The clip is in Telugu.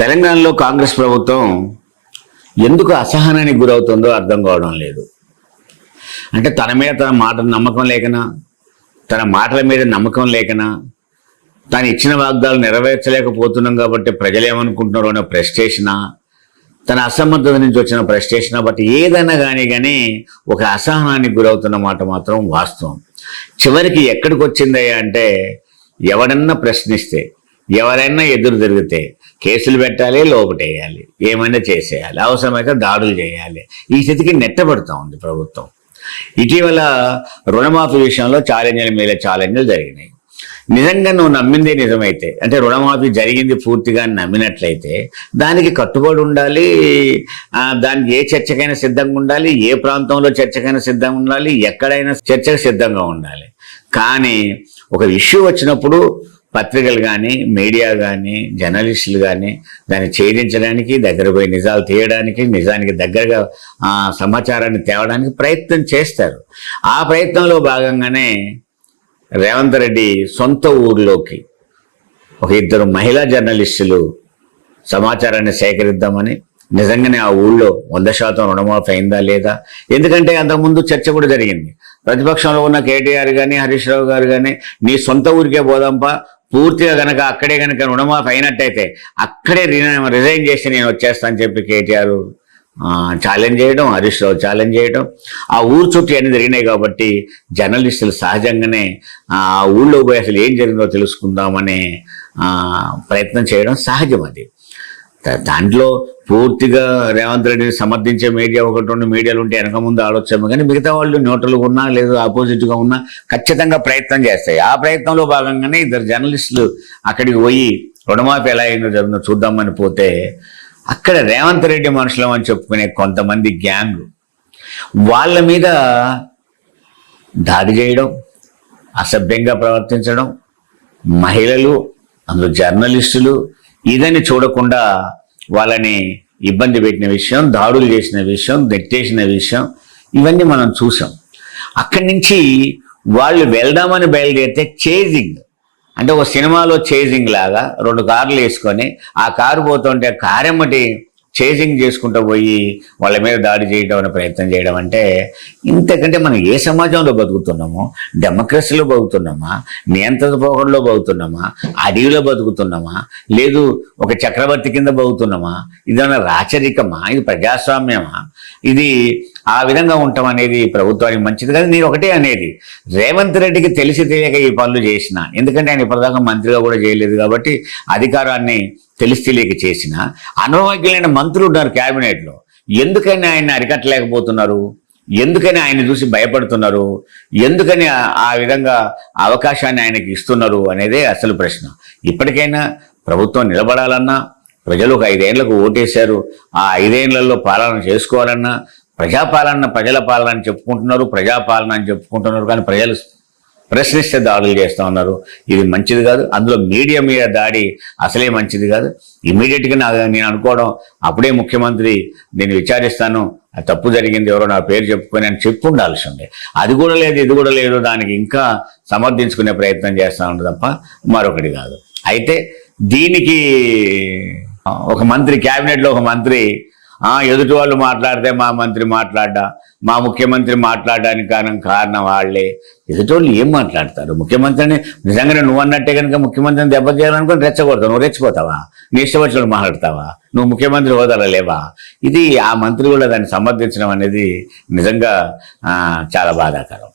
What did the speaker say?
తెలంగాణలో కాంగ్రెస్ ప్రభుత్వం ఎందుకు అసహనానికి గురవుతుందో అర్థం కావడం లేదు. అంటే తన మీద తన మాట నమ్మకం లేకనా? తన మాటల మీద నమ్మకం లేకనా? తాను ఇచ్చిన వాగ్దాలు నెరవేర్చలేకపోతున్నాం కాబట్టి ప్రజలు ఏమనుకుంటున్నారో అనే ప్రెస్టేషనా తన అసమర్థత నుంచి వచ్చిన ప్రెస్టేషన్ బట్ ఏదైనా కానీ కానీ ఒక అసహనానికి గురవుతున్న మాట మాత్రం వాస్తవం. చివరికి ఎక్కడికి వచ్చిందయ్యా అంటే ఎవడన్నా ప్రశ్నిస్తే ఎవరైనా ఎదురు తిరిగితే కేసులు పెట్టాలి లోపటేయాలి. ఏమైనా చేసేయాలి. అవసరమైతే దాడులు చేయాలి. ఈ స్థితికి నెట్టబడుతూ ఉంది ప్రభుత్వం. ఇటీవల రుణమాఫీ విషయంలో ఛాలెంజ్ల మీద ఛాలెంజ్లు జరిగినాయి. నిజంగా నువ్వు నమ్మిందే నిజమైతే అంటే రుణమాఫీ జరిగింది పూర్తిగా నమ్మినట్లయితే దానికి కట్టుబడి ఉండాలి దానికి ఏ చర్చకైనా సిద్ధంగా ఉండాలి ఏ ప్రాంతంలో చర్చకైనా సిద్ధంగా ఉండాలి ఎక్కడైనా చర్చకు సిద్ధంగా ఉండాలి. కానీ ఒక ఇష్యూ వచ్చినప్పుడు పత్రికలు కానీ మీడియా కానీ జర్నలిస్టులు కానీ దాన్ని ఛేదించడానికి దగ్గర పోయి నిజాలు తీయడానికి నిజానికి దగ్గరగా ఆ, సమాచారాన్ని తేవడానికి ప్రయత్నం చేస్తారు. ఆ ప్రయత్నంలో భాగంగానే రేవంత్ రెడ్డి సొంత ఊర్లోకి ఒక ఇద్దరు మహిళా జర్నలిస్టులు సమాచారాన్ని సేకరిద్దామని నిజంగానే ఆ ఊళ్ళో వంద శాతం రుణమాఫీ అయిందా లేదా? ఎందుకంటే అంతకుముందు చర్చ కూడా జరిగింది. ప్రతిపక్షంలో ఉన్న కేటీఆర్ కానీ హరీష్ రావు గారు కానీ నీ సొంత ఊరికే పోదాంపా పూర్తిగా కనుక అక్కడే కనుక రుణమాఫ్ అయినట్టయితే అక్కడే రిజైన్ చేసి నేను వచ్చేస్తాను చెప్పి కేటీఆర్ ఛాలెంజ్ చేయడం హరీష్ రావు ఛాలెంజ్ చేయడం. ఆ ఊరు చుట్టూ అన్ని జరిగినాయి కాబట్టి జర్నలిస్టులు సహజంగానే ఆ ఊళ్ళో పోయి అసలు ఏం జరిగిందో తెలుసుకుందామనే ప్రయత్నం చేయడం సహజం అది. దాంట్లో పూర్తిగా రేవంత్ రెడ్డిని సమర్థించే మీడియా ఒకటి రెండు మీడియాలు ఉంటే వెనక ముందు ఆలోచన కానీ మిగతా వాళ్ళు న్యూట్రల్గా ఉన్నా లేదు ఆపోజిట్గా ఉన్నా ఖచ్చితంగా ప్రయత్నం చేస్తాయి. ఆ ప్రయత్నంలో భాగంగానే ఇద్దరు జర్నలిస్టులు అక్కడికి పోయి రుణమాఫీ ఎలా అయిందో జరుగుతుందో చూద్దామని పోతే అక్కడ రేవంత్ రెడ్డి మనుషులం అని చెప్పుకునే కొంతమంది గ్యాంగ్ వాళ్ళ మీద దాడి చేయడం అసభ్యంగా ప్రవర్తించడం మహిళలు అందులో జర్నలిస్టులు ఇదని చూడకుండా వాళ్ళని ఇబ్బంది పెట్టిన విషయం దాడులు చేసిన విషయం దట్టేసిన విషయం ఇవన్నీ మనం చూసాం. అక్కడి నుంచి వాళ్ళు వెళ్దామని బయలుదేరితే చేజింగ్ అంటే ఒక సినిమాలో చేజింగ్ లాగా రెండు కార్లు వేసుకొని ఆ కారు పోతుంటే కారెమ్మటి చేజింగ్ చేసుకుంటూ పోయి వాళ్ళ మీద దాడి చేయడం అనే ప్రయత్నం చేయడం అంటే ఇంతకంటే మనం ఏ సమాజంలో బతుకుతున్నామో డెమోక్రసీలో బతుకుతున్నామా నియంత్రణ పోకడలో బతుకుతున్నామా అడవిలో బతుకుతున్నామా లేదు ఒక చక్రవర్తి కింద బతుకుతున్నామా ఇదేమైనా రాచరికమా ఇది ప్రజాస్వామ్యమా? ఇది ఆ విధంగా ఉండటం అనేది ప్రభుత్వానికి మంచిది కాదు. నేను ఒకటే అనేది రేవంత్ రెడ్డికి తెలిసి తెలియక ఈ పనులు చేసిన ఎందుకంటే ఆయన ఇప్పటిదాకా మంత్రిగా కూడా చేయలేదు కాబట్టి అధికారాన్ని తెలిసి తెలియక చేసిన అనుభవజ్ఞులైన మంత్రులు ఉన్నారు క్యాబినెట్లో ఎందుకని ఆయన అరికట్టలేకపోతున్నారు? ఎందుకని ఆయన చూసి భయపడుతున్నారు? ఎందుకని ఆ- విధంగా అవకాశాన్ని ఆయనకి ఇస్తున్నారు అనేదే అసలు ప్రశ్న. ఇప్పటికైనా ప్రభుత్వం నిలబడాలన్నా ప్రజలు ఒక ఐదేళ్ళకు ఓటేశారు ఆ ఐదేళ్ళలో పాలన చేసుకోవాలన్నా ప్రజాపాలన ప్రజల పాలన అని చెప్పుకుంటున్నారు ప్రజాపాలన అని చెప్పుకుంటున్నారు కానీ ప్రజలు ప్రశ్నిస్తే దాడులు చేస్తూ ఉన్నారు. ఇది మంచిది కాదు. అందులో మీడియా మీద దాడి అసలే మంచిది కాదు. ఇమీడియట్గా నా నేను అనుకోవడం అప్పుడే ముఖ్యమంత్రి నేను విచారిస్తాను. తప్పు జరిగింది ఎవరో నా పేరు చెప్పుకొని అని చెప్పు ఉండాల్సి ఉండే అది కూడా లేదు ఇది కూడా లేదు. దానికి ఇంకా సమర్థించుకునే ప్రయత్నం చేస్తూ ఉంటుంది తప్ప మరొకటి కాదు. అయితే దీనికి ఒక మంత్రి క్యాబినెట్లో ఒక మంత్రి ఎదుటి వాళ్ళు మాట్లాడితే మా మంత్రి మాట్లాడ్డా మా ముఖ్యమంత్రి మాట్లాడడానికి కారణం కారణం వాళ్ళే. ఎదుటి వాళ్ళు ఏం మాట్లాడతారు? ముఖ్యమంత్రిని నిజంగానే నువ్వు అన్నట్టే కనుక ముఖ్యమంత్రిని దెబ్బతీయాలనుకుని రెచ్చగొడతావు. నువ్వు రెచ్చిపోతావా? నీ ఇష్టం మాట్లాడతావా? నువ్వు ముఖ్యమంత్రి హోదాలో లేవా? ఇది ఆ మంత్రి కూడా దాన్ని సమర్థించడం అనేది నిజంగా చాలా బాధాకరం.